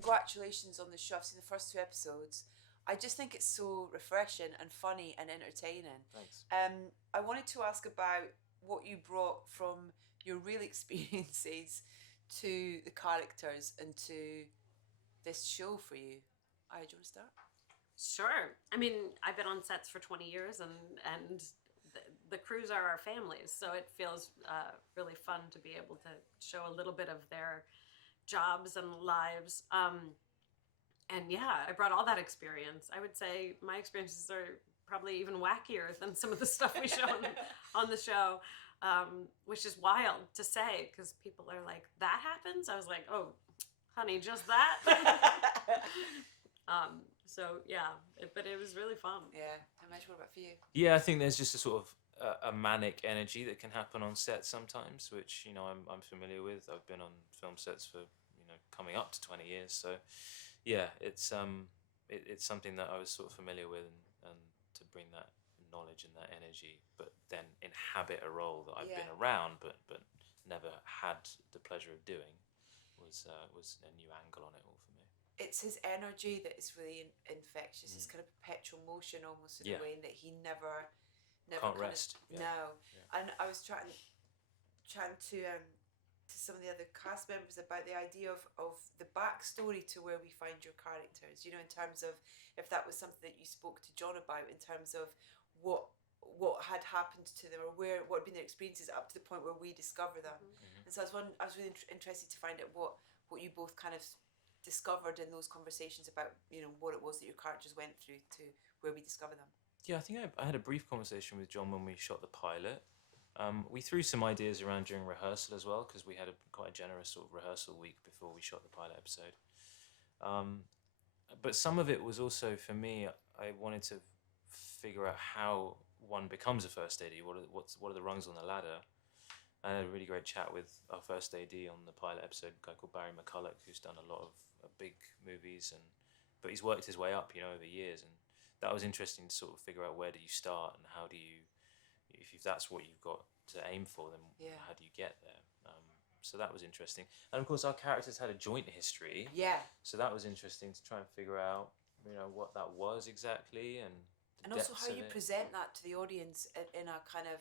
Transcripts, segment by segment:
congratulations on the show. I've seen the first 2 episodes. I just think it's so refreshing and funny and entertaining. Thanks. I wanted to ask about what you brought from your real experiences to the characters and to this show for you. Do you want to start? Sure. I mean, I've been on sets for 20 years, and the crews are our families, so it feels really fun to be able to show a little bit of their jobs and lives. And yeah, I brought all that experience. I would say my experiences are probably even wackier than some of the stuff we show on the show, which is wild to say because people are like, that happens? I was like, oh, honey, just that? So yeah, but it was really fun. Yeah. How much? What about for you? Yeah, I think there's just a sort of a manic energy that can happen on set sometimes, which I'm familiar with. I've been on film sets for coming up to 20 years, so yeah, it's something that I was sort of familiar with, and to bring that knowledge and that energy, but then inhabit a role that I've been around but never had the pleasure of doing was a new angle on it all for me. It's his energy that is really infectious. His kind of perpetual motion, almost in a way, and that he never can't rest. No, and I was chatting to some of the other cast members about the idea of the backstory to where we find your characters. In terms of if that was something that you spoke to John about, in terms of what had happened to them or what had been their experiences up to the point where we discover them. And so I was really interested to find out what you both kind of discovered in those conversations about what it was that your characters went through to where we discover them. Yeah, I think I had a brief conversation with John when we shot the pilot. We threw some ideas around during rehearsal as well, because we had quite a generous sort of rehearsal week before we shot the pilot episode. But some of it was also, for me, I wanted to figure out how one becomes a first AD. What are the rungs on the ladder? I had a really great chat with our first AD on the pilot episode, a guy called Barry McCulloch, who's done a lot of big movies, but he's worked his way up, over years, and that was interesting to sort of figure out where do you start and how do you, if that's what you've got to aim for, then how do you get there? So that was interesting, and of course our characters had a joint history. Yeah. So that was interesting to try and figure out, what that was exactly, and also how you present that to the audience in a kind of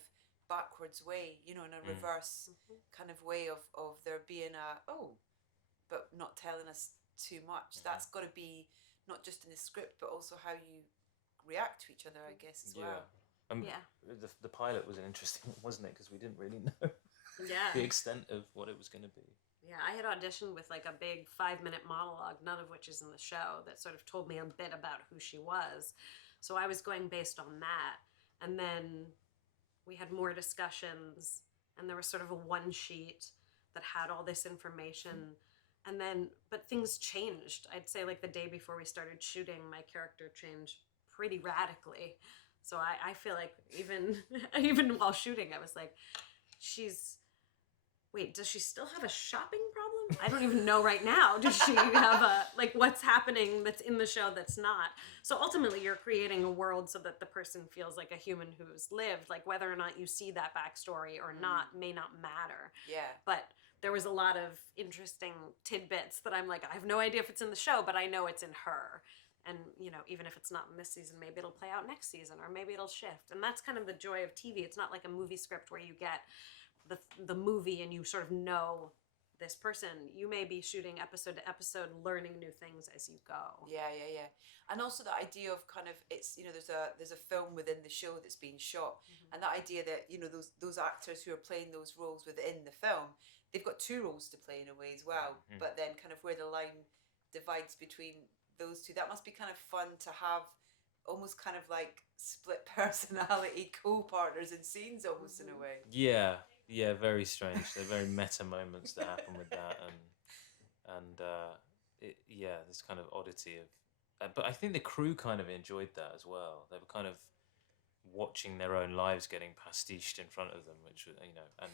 backwards way, in a reverse kind of way of there being but not telling us too much. That's got to be not just in the script, but also how you react to each other, I guess, as well. The pilot was an interesting one, wasn't it? Because we didn't really know the extent of what it was going to be. Yeah, I had auditioned with like a big 5-minute monologue, none of which is in the show, that sort of told me a bit about who she was. So I was going based on that. And then we had more discussions, and there was sort of a one sheet that had all this information. And then, but things changed. I'd say like the day before we started shooting, my character changed pretty radically. So I feel like even while shooting, I was like, does she still have a shopping problem? I don't even know right now. Does she have what's happening that's in the show that's not? So ultimately you're creating a world so that the person feels like a human who's lived, like whether or not you see that backstory or not may not matter. Yeah. But there was a lot of interesting tidbits that I'm like, I have no idea if it's in the show, but I know it's in her. And, even if it's not in this season, maybe it'll play out next season, or maybe it'll shift. And that's kind of the joy of TV. It's not like a movie script where you get the movie and you sort of know this person. You may be shooting episode to episode, learning new things as you go. Yeah. And also the idea of kind of, it's, there's a film within the show that's being shot, and that idea that, those actors who are playing those roles within the film, they've got 2 roles to play in a way as well. But then kind of where the line divides between those 2, that must be kind of fun to have, almost kind of like split personality co-partners in scenes almost in a way. Yeah, very strange. They're very meta moments that happen with that, and this kind of oddity of. But I think the crew kind of enjoyed that as well. They were kind of watching their own lives getting pastiched in front of them, which and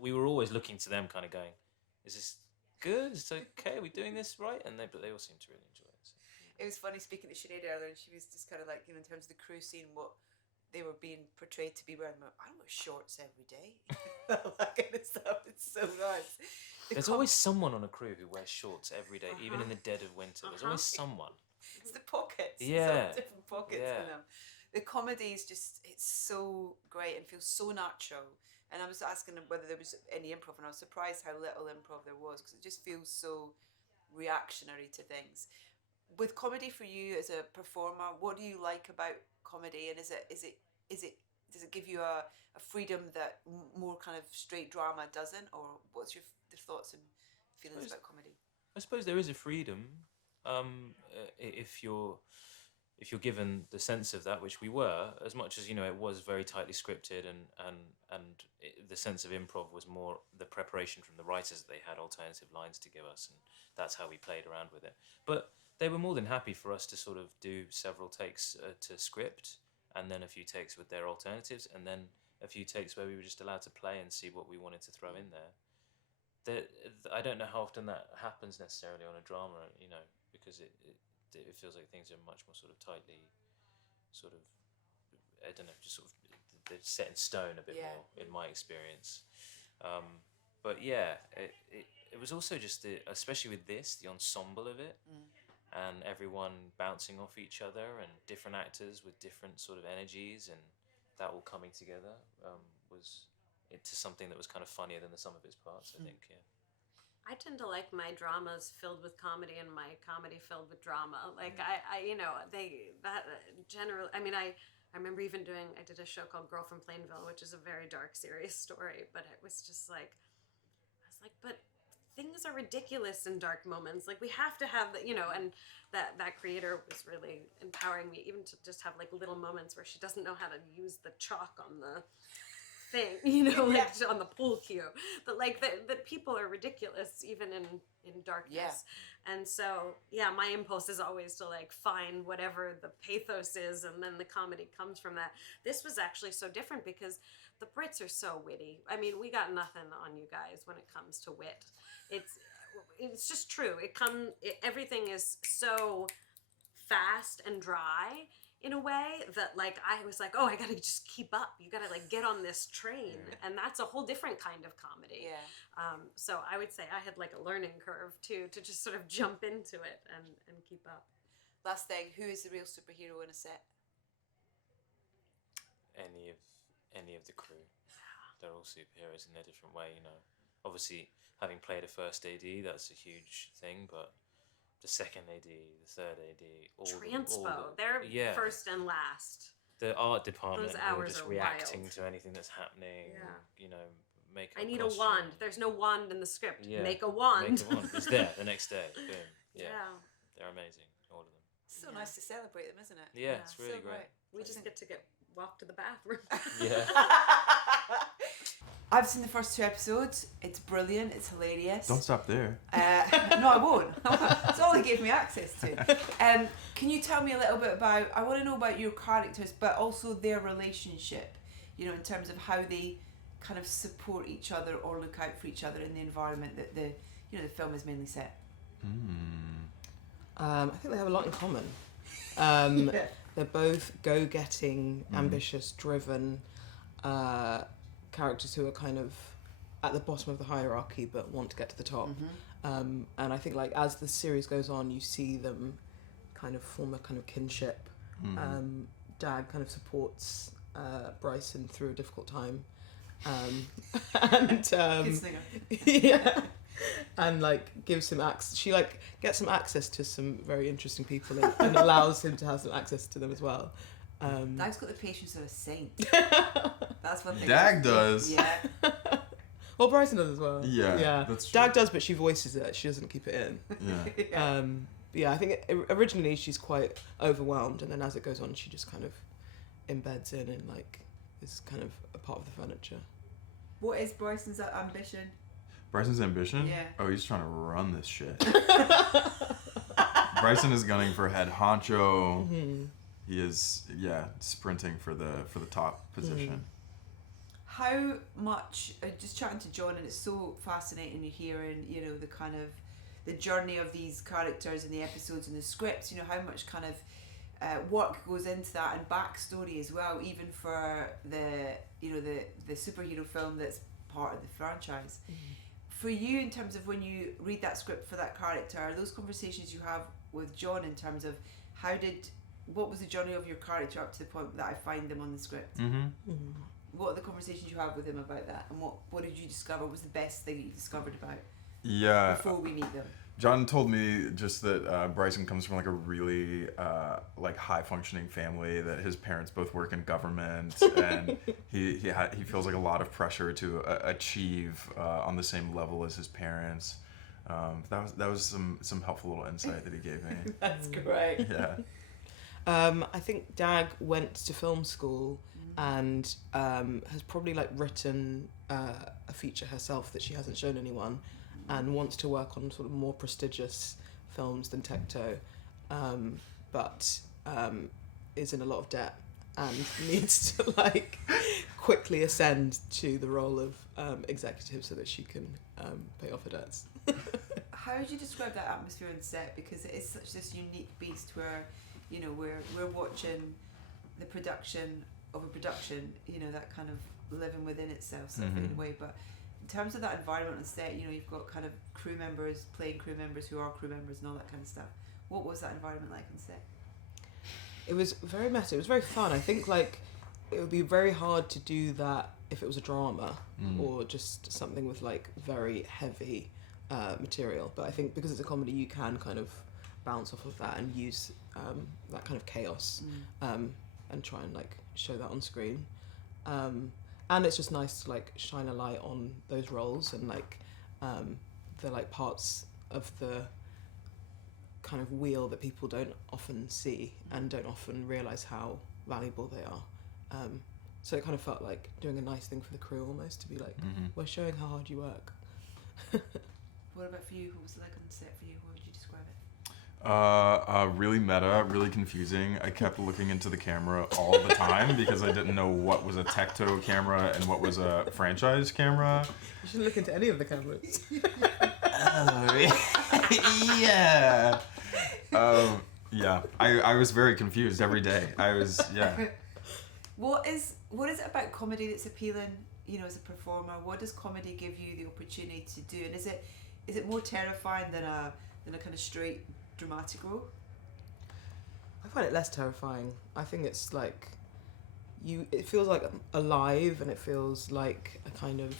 we were always looking to them, kind of going, "Is this good? Is it okay? Are we doing this right?" But they all seemed to really enjoy it. So. It was funny speaking to Sinead earlier, and she was just kind of like, in terms of the crew scene, what they were being portrayed to be wearing. I don't wear shorts every day. That kind of stuff. It's so nice. There's always someone on a crew who wears shorts every day, even in the dead of winter. There's always someone. It's the pockets. Yeah. It's all different pockets in them. The comedy is just, it's so great and feels so natural. And I was asking them whether there was any improv, and I was surprised how little improv there was, because it just feels so reactionary to things. With comedy for you as a performer, what do you like about comedy, and does it give you a freedom that more kind of straight drama doesn't, or what's your thoughts and feelings about comedy? I suppose there is a freedom, if you're given the sense of that, which we were, as much as it was very tightly scripted, and the sense of improv was more the preparation from the writers that they had alternative lines to give us, and that's how we played around with it. But they were more than happy for us to sort of do several takes to script, and then a few takes with their alternatives, and then a few takes where we were just allowed to play and see what we wanted to throw in there. I don't know how often that happens necessarily on a drama, because it feels like things are much more sort of tightly, sort of, I don't know, just sort of they're set in stone a bit more in my experience. But yeah, it was also just especially with this, the ensemble of it, and everyone bouncing off each other, and different actors with different sort of energies, and that all coming together was into something that was kind of funnier than the sum of its parts, I think. Yeah. I tend to like my dramas filled with comedy and my comedy filled with drama. Like generally, I mean, I remember even I did a show called Girl from Plainville, which is a very dark, serious story, but it was just like, I was like, but things are ridiculous in dark moments. Like, we have to have and that creator was really empowering me, even to just have like little moments where she doesn't know how to use the chalk on the thing, on the pool cue, but like that people are ridiculous even in darkness. And so my impulse is always to like find whatever the pathos is, and then the comedy comes from that. This was actually so different because the Brits are so witty. I mean, we got nothing on you guys when it comes to wit. It's just true. Everything is so fast and dry in a way that like I was like, oh, I gotta just keep up. You gotta like get on this train, and that's a whole different kind of comedy. So I would say I had like a learning curve too, to just sort of jump into it and keep up. Last thing, who is the real superhero in a set? Any of the crew. They're all superheroes in their different way. Obviously having played a first AD, that's a huge thing, but the second AD, the third AD, they're first and last. The art department, those hours just are reacting wild. to anything that's happening. Makeup. I need costume. a wand. There's no wand in the script. Yeah. Make a wand. Make a wand. It's there the next day. Boom. Yeah. They're amazing, all of them. So nice to celebrate them, isn't it? Yeah, it's really so great. We just get to walk to the bathroom. Yeah. I've seen the first 2 episodes. It's brilliant. It's hilarious. Don't stop there. No, I won't. It's all he gave me access to. Can you tell me a little bit about, I want to know about your characters, but also their relationship, in terms of how they kind of support each other or look out for each other in the environment that the film is mainly set. I think they have a lot in common. They're both go-getting, ambitious, driven characters who are kind of at the bottom of the hierarchy but want to get to the top. And I think like as the series goes on, you see them kind of form a kind of kinship. Dag kind of supports Bryson through a difficult time. And like gives him access. She like gets him access to some very interesting people and allows him to have some access to them as well. Dag's got the patience of a saint. That's one thing. Dag does. Yeah. Well, Bryson does as well. Yeah. That's true. Dag does, but she voices it. She doesn't keep it in. Yeah. I think originally she's quite overwhelmed, and then as it goes on, she just kind of embeds in and like is kind of a part of the furniture. What is Bryson's ambition? Bryson's ambition? Yeah. Oh, he's trying to run this shit. Bryson is gunning for head honcho. He is, sprinting for the top position. How much, just chatting to John, and it's so fascinating hearing, the kind of, the journey of these characters and the episodes and the scripts, how much kind of work goes into that, and backstory as well, even for the superhero film that's part of the franchise. For you, in terms of when you read that script for that character, are those conversations you have with John in terms of what was the journey of your character up to the point that I find them on the script? What are the conversations you have with him about that, and what did you discover? What was the best thing you discovered about before we meet them? John told me just that Bryson comes from like a really like high functioning family, that his parents both work in government, and he feels like a lot of pressure to achieve on the same level as his parents. That was some helpful little insight that he gave me. That's great. Yeah. I think Dag went to film school and has probably like written a feature herself that she hasn't shown anyone, and wants to work on sort of more prestigious films than Tecto, but is in a lot of debt and needs to like quickly ascend to the role of executive so that she can pay off her debts. How would you describe that atmosphere on set? Because it is such this unique beast where, you know, we're watching the production of a production, you know, that kind of living within itself sort of in a way. But in terms of that environment on set, you know, you've got kind of crew members playing crew members who are crew members and all that kind of stuff. What was that environment like on set? It was very messy. It was very fun. I think like it would be very hard to do that if it was a drama or just something with like very heavy material. But I think because it's a comedy, you can kind of bounce off of that and use that kind of chaos and try and like show that on screen. And it's just nice to like shine a light on those roles and like the like parts of the kind of wheel that people don't often see and don't often realise how valuable they are. So it kind of felt like doing a nice thing for the crew almost, to be like, we're showing how hard you work. What about for you? What was it like on set for you? How would you describe it? Really meta, really confusing. I kept looking into the camera all the time because I didn't know what was a Tecto camera and what was a franchise camera. You shouldn't look into any of the cameras. Yeah. Yeah. I was very confused every day. What is it about comedy that's appealing, you know, as a performer? What does comedy give you the opportunity to do? And is it more terrifying than a kind of straight dramatic role? I find it less terrifying. I think it's like it feels like alive, and it feels like a kind of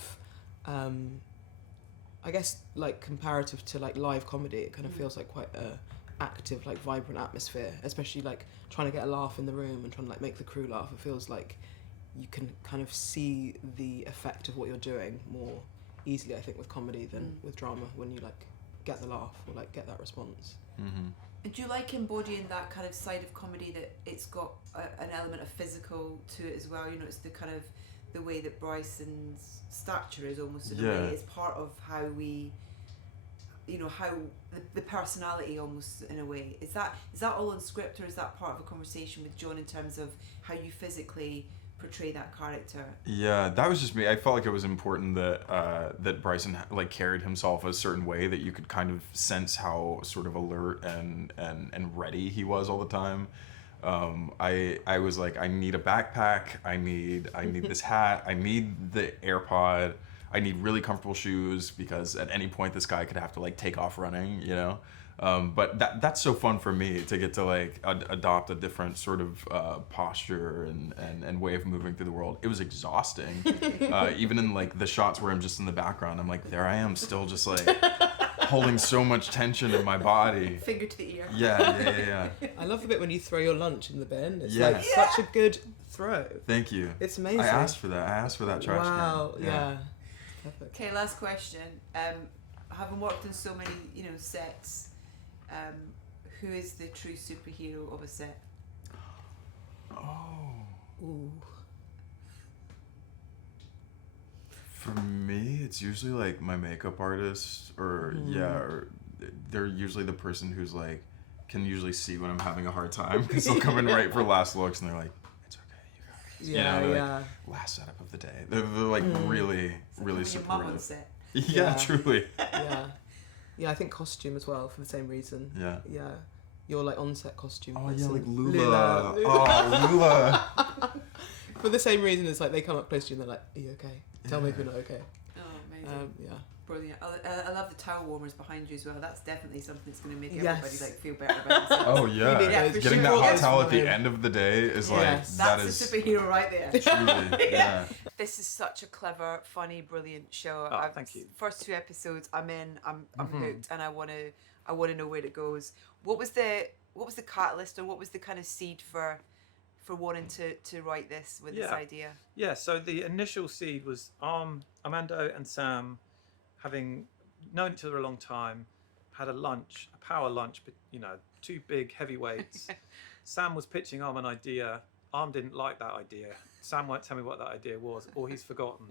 I guess like comparative to like live comedy, it kind of feels like quite a active, like vibrant atmosphere, especially like trying to get a laugh in the room and trying to like make the crew laugh. It feels like you can kind of see the effect of what you're doing more easily, I think, with comedy than with drama, when you like get the laugh or like get that response. And do you like embodying that kind of side of comedy, that it's got an element of physical to it as well? You know, it's the kind of the way that Bryson's stature is almost in a way is part of how we, you know, how the personality almost in a way. Is that all on script, or is that part of a conversation with John in terms of how you physically portray that character? Yeah, that was just me. I felt like it was important that Bryson like carried himself a certain way that you could kind of sense how sort of alert and ready he was all the time. I was like, I need a backpack, I need this hat, I need the AirPod, I need really comfortable shoes, because at any point this guy could have to like take off running, you know. But that's so fun for me to get to like adopt a different sort of posture and way of moving through the world. It was exhausting. Even in like the shots where I'm just in the background, I'm like, there I am, still just like holding so much tension in my body. Finger to the ear. Yeah. I love the bit when you throw your lunch in the bin. It's Yeah. like such a good throw. Thank you. It's amazing. I asked for that trash Wow, can. yeah. Perfect. Okay, last question. Having worked on so many, you know, sets, who is the true superhero of a set? Ooh. For me, it's usually like my makeup artist, or or they're usually the person who's like can usually see when I'm having a hard time, because they'll come in right for last looks and they're like, it's okay, you got it. Yeah, you know, yeah. Like, last setup of the day. They're like really When your mum on supportive. set. Yeah, truly. Yeah. Yeah, I think costume as well, for the same reason. Yeah. Yeah. your like on-set costume. Oh yeah, person. like Lula. Oh, Lula. For the same reason, it's like they come up close to you and they're like, "Are you okay? Tell me if you're not okay." Oh, amazing. Yeah. Brilliant. I love the towel warmers behind you as well. That's definitely something that's going to make Yes. everybody like feel better about themselves. Oh yeah. You need those. Getting that Sure. hot Yes. towel at the end of the day is like Yes. that That's is a superhero right there. truly yeah. This is such a clever, funny, brilliant show. Oh, thank you. First 2 episodes, I'm in. I'm hooked, and I want to know where it goes. What was the catalyst, or what was the kind of seed for wanting to write this with this Yeah. idea? Yeah, so the initial seed was Armando and Sam, having known each other a long time, had a power lunch, but two big heavyweights. Sam was pitching Arm an idea. Arm didn't like that idea. Sam won't tell me what that idea was, or he's forgotten.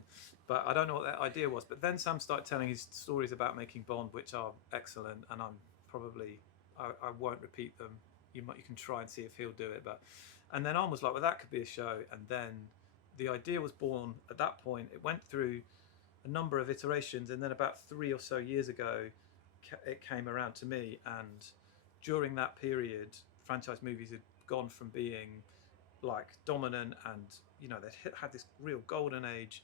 But I don't know what that idea was. But then Sam started telling his stories about making Bond, which are excellent, and I won't repeat them. You can try and see if he'll do it, and then Arm was like, well, that could be a show. And then the idea was born at that point. It went through a number of iterations, and then about 3 or so years ago, it came around to me. And during that period, franchise movies had gone from being like dominant, and they'd had this real golden age,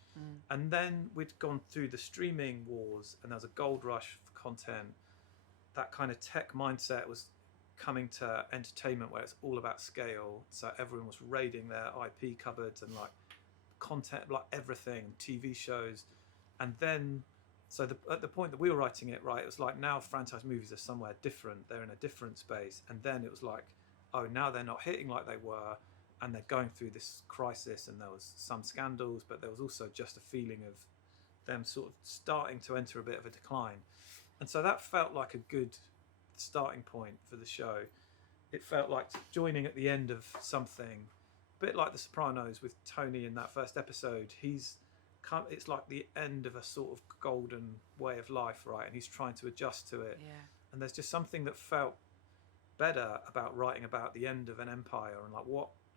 and then we'd gone through the streaming wars, and there was a gold rush for content. That kind of tech mindset was coming to entertainment, where it's all about scale, so everyone was raiding their IP cupboards and like content, like everything, TV shows. And then at the point that we were writing it, right, it was like, now franchise movies are somewhere different, they're in a different space. And then it was like, oh, now they're not hitting like they were, and they're going through this crisis, and there was some scandals, but there was also just a feeling of them sort of starting to enter a bit of a decline. And so that felt like a good starting point for the show. It felt like joining at the end of something, a bit like The Sopranos with Tony in that first episode. It's like the end of a sort of golden way of life, right? And he's trying to adjust to it. Yeah. And there's just something that felt better about writing about the end of an empire, and like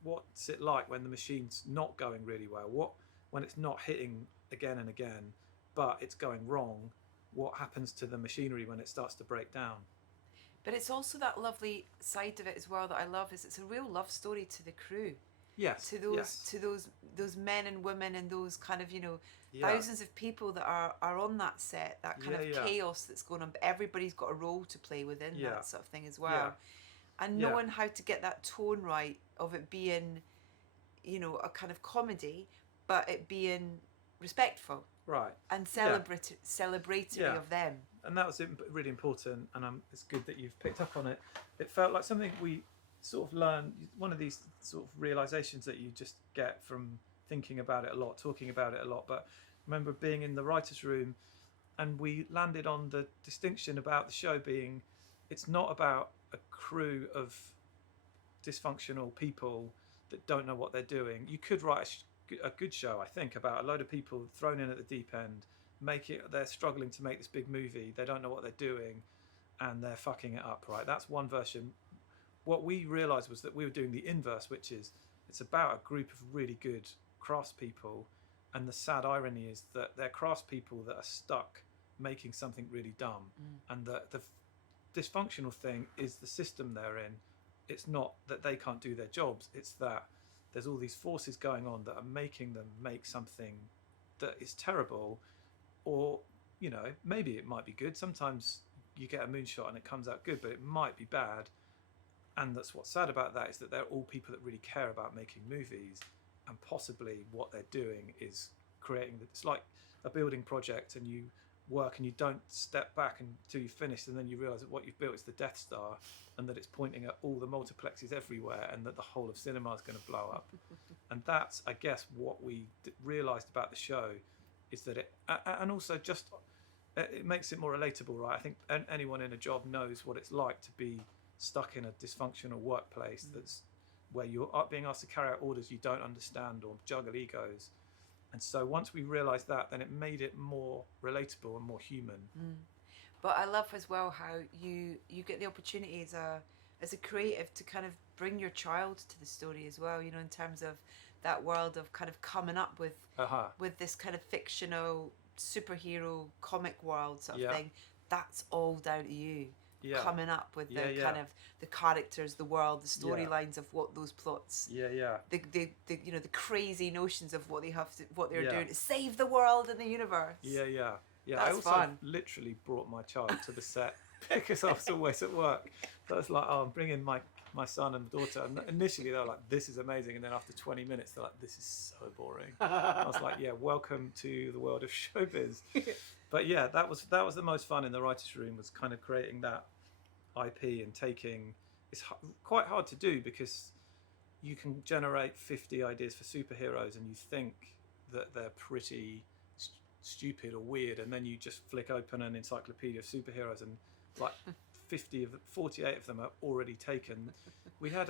what's it like when the machine's not going really well? When it's not hitting again and again, but it's going wrong? What happens to the machinery when it starts to break down? But it's also that lovely side of it as well that I love, is it's a real love story to the crew. Yes. To those yes. to those men and women and those kind of Yeah. thousands of people that are on that set, that kind of Yeah. chaos that's going on, but everybody's got a role to play within Yeah. that sort of thing as well. Yeah. And Yeah. knowing how to get that tone right of it being, a kind of comedy, but it being respectful Right. and Yeah. celebratory Yeah. of them. And that was really important, and it's good that you've picked up on it. It felt like something we sort of learned, one of these sort of realizations that you just get from thinking about it a lot, talking about it a lot. But I remember being in the writer's room, and we landed on the distinction about the show being, it's not about a crew of dysfunctional people that don't know what they're doing. You could write a good show, I think, about a load of people thrown in at the deep end, they're struggling to make this big movie, they don't know what they're doing, and they're fucking it up, right? That's one version. What we realized was that we were doing the inverse, which is it's about a group of really good craftspeople, and the sad irony is that they're craftspeople that are stuck making something really dumb, and the dysfunctional thing is the system they're in. It's not that they can't do their jobs, it's that there's all these forces going on that are making them make something that is terrible, or maybe it might be good. Sometimes you get a moonshot and it comes out good, but it might be bad. And that's what's sad about that, is that they're all people that really care about making movies, and possibly what they're doing is creating it's like a building project, and you work and you don't step back until you finish, and then you realize that what you've built is the Death Star, and that it's pointing at all the multiplexes everywhere, and that the whole of cinema is going to blow up. And that's, I guess, what we realized about the show, is that it, and also just it makes it more relatable, right? I think anyone in a job knows what it's like to be stuck in a dysfunctional workplace that's where you're being asked to carry out orders you don't understand or juggle egos. And so once we realised that, then it made it more relatable and more human. But I love as well how you get the opportunity as a creative to kind of bring your child to the story as well, in terms of that world of kind of coming up with this kind of fictional superhero comic world sort of thing. That's all down to you. Yeah. coming up with the Yeah. kind of the characters, the world, the Yeah. storylines of what those plots, Yeah. the you know, the crazy notions of what they're Yeah. doing to save the world and the universe. Yeah. I That's also fun. literally brought my child to the set because I was always at work. So it's like, I'm bringing my son and daughter. And initially they were like, this is amazing. And then after 20 minutes, they're like, this is so boring. I was like, yeah, welcome to the world of showbiz. But yeah, that was the most fun in the writer's room, was kind of creating that IP and taking, it's quite hard to do because you can generate 50 ideas for superheroes and you think that they're pretty stupid or weird, and then you just flick open an encyclopedia of superheroes and like 48 of them are already taken. We had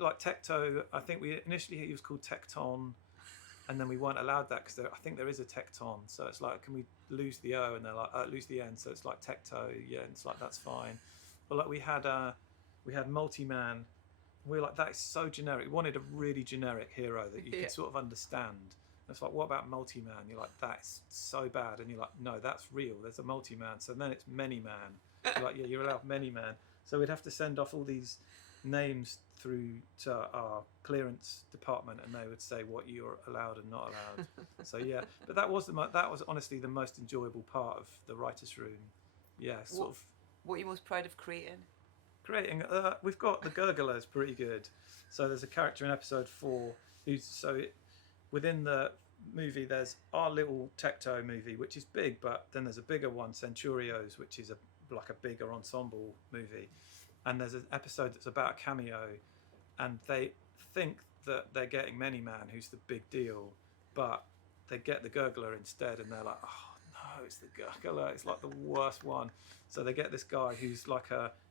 like Tecto, I think initially he was called Tecton, and then we weren't allowed that because I think there is a Tecton, so it's like, can we lose the O? And they're like, lose the N, so it's like Tecto. Yeah, and it's like, that's fine. But like we had Multi-Man. We were like, that is so generic. We wanted a really generic hero that you could sort of understand. And it's like, what about Multi-Man? You're like, that's so bad. And you're like, no, that's real. There's a Multi-Man. So then it's Many-Man. You're like, yeah, you're allowed Many-Man. So we'd have to send off all these names through to our clearance department, and they would say what you're allowed and not allowed. So yeah, but that was honestly the most enjoyable part of the writers' room. Yeah, What are you most proud of creating? We've got the Gurgler's pretty good. So there's a character in episode 4 within the movie there's our little Tecto movie, which is big, but then there's a bigger one, Centurios, which is like a bigger ensemble movie, and there's an episode that's about a cameo, and they think that they're getting Many-Man, who's the big deal, but they get the Gurgler instead, and they're like, oh no, it's the Gurgler, it's like the worst one. So they get this guy who's like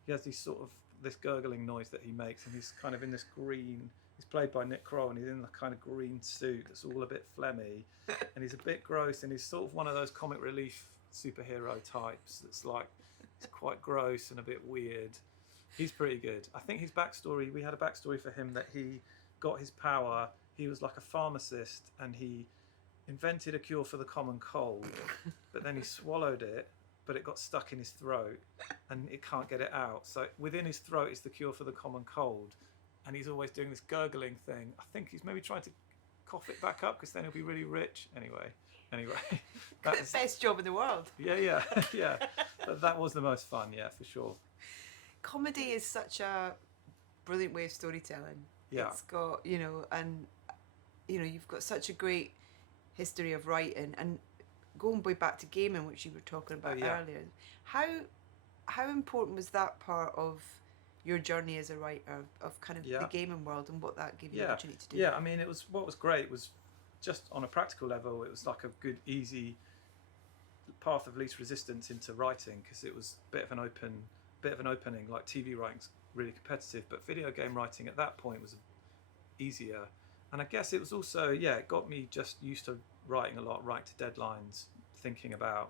he has this gurgling noise that he makes, and he's kind of in this green, he's played by Nick Kroll, and he's in the kind of green suit that's all a bit phlegmy, and he's a bit gross, and he's sort of one of those comic relief superhero types that's like, he's quite gross and a bit weird. He's pretty good. I think his backstory, we had a backstory for him that he got his power, he was like a pharmacist, and he invented a cure for the common cold, but then he swallowed it, but it got stuck in his throat and it can't get it out. So within his throat is the cure for the common cold, and he's always doing this gurgling thing. I think he's maybe trying to cough it back up because then he'll be really rich. Anyway, The best job in the world. Yeah. But that was the most fun, yeah, for sure. Comedy is such a brilliant way of storytelling. Yeah. It's got, and you've got such a great history of writing, and going way back to gaming, which you were talking about earlier. How important was that part of your journey as a writer, of kind of the gaming world, and what that gave you the opportunity to do? Yeah, I mean, what was great was just on a practical level, it was like a good, easy path of least resistance into writing, because it was a bit of an opening. Like TV writing's really competitive, but video game writing at that point was easier. And I guess it was also, it got me just used to writing a lot, writing to deadlines, thinking about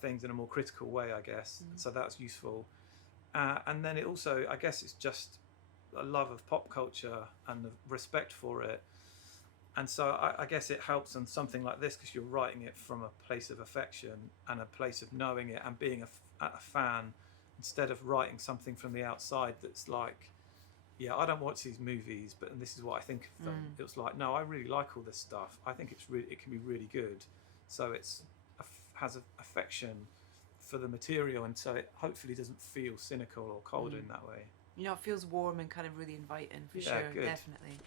things in a more critical way, I guess. So that's useful. And then it also, I guess it's just a love of pop culture and the respect for it. And so I guess it helps on something like this, because you're writing it from a place of affection and a place of knowing it and being a fan, instead of writing something from the outside that's like, I don't watch these movies, but this is what I think of them. It was like, no, I really like all this stuff. I think it can be really good. So has an affection for the material, and so it hopefully doesn't feel cynical or cold in that way. It feels warm and kind of really inviting, for sure, good. definitely.